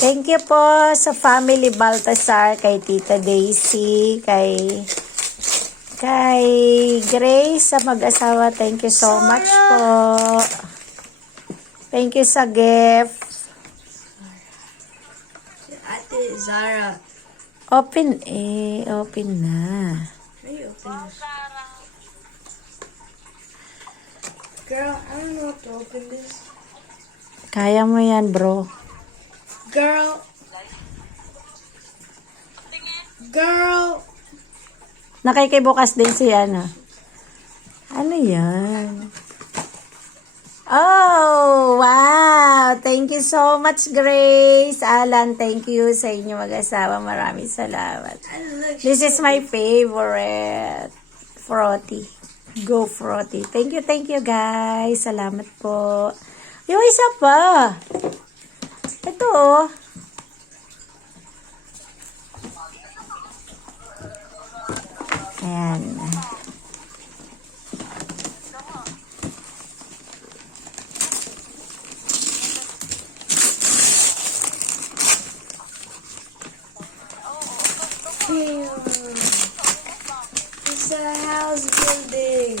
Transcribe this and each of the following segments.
Thank you po sa family Baltasar, kay Tita Daisy, kay Grace sa mag-asawa. Thank you so much po. Thank you sa gift. Ate Zara. Open na. May open this. Girl, I don't know how to open this. Kaya mo yan, bro. Girl. Nakikibukas din si ano. Ano yan? Oh, wow! Thank you so much, Grace. Alan, thank you sa inyo mag-asawa. Maraming salamat. This is my favorite. Frotty. Go Frotty. Thank you, guys. Salamat po. Yung isa pa. Ito, oh. Ayan. It's a house building.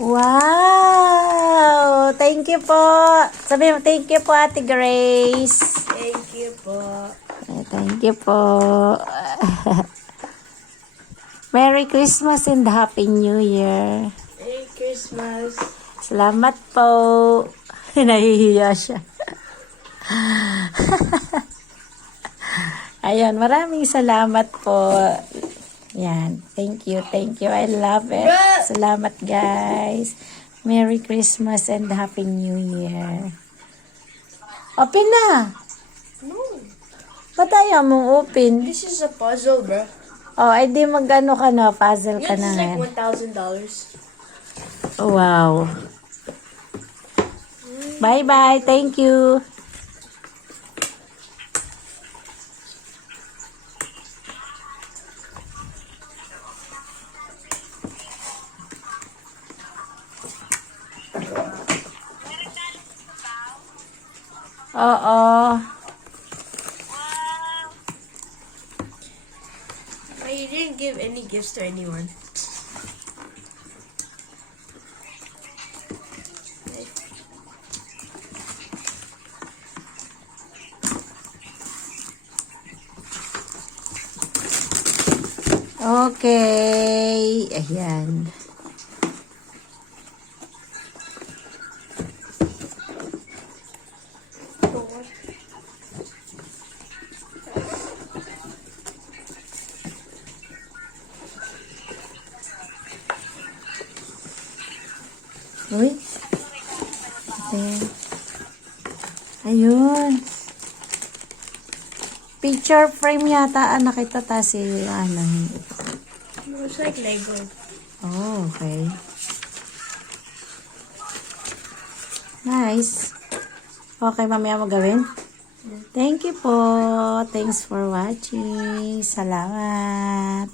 Wow! Thank you po. Sabi mo, thank you po, Ate Grace. Thank you po. Thank you po. Merry Christmas and Happy New Year. Merry Christmas. Salamat po. Nahihiya siya. Ayan, maraming salamat po. Yan. Thank you. I love it. Salamat, guys. Merry Christmas and Happy New Year. Open na. No. Ba't ayaw mong open? This is a puzzle, bro. Oh, ay di mag-ano ka na. Puzzle ka This na is like ngayon. $1,000. Wow. Bye-bye. Thank you. Oo. But you didn't give any gifts to anyone. Okay. Ayan. Uy. Ayan. Ayun. Picture frame yata ang nakita ta si ano. No, it's like Lego. Oh, okay. Nice. Okay, mamaya mo gawin? Thank you po. Thanks for watching. Salamat.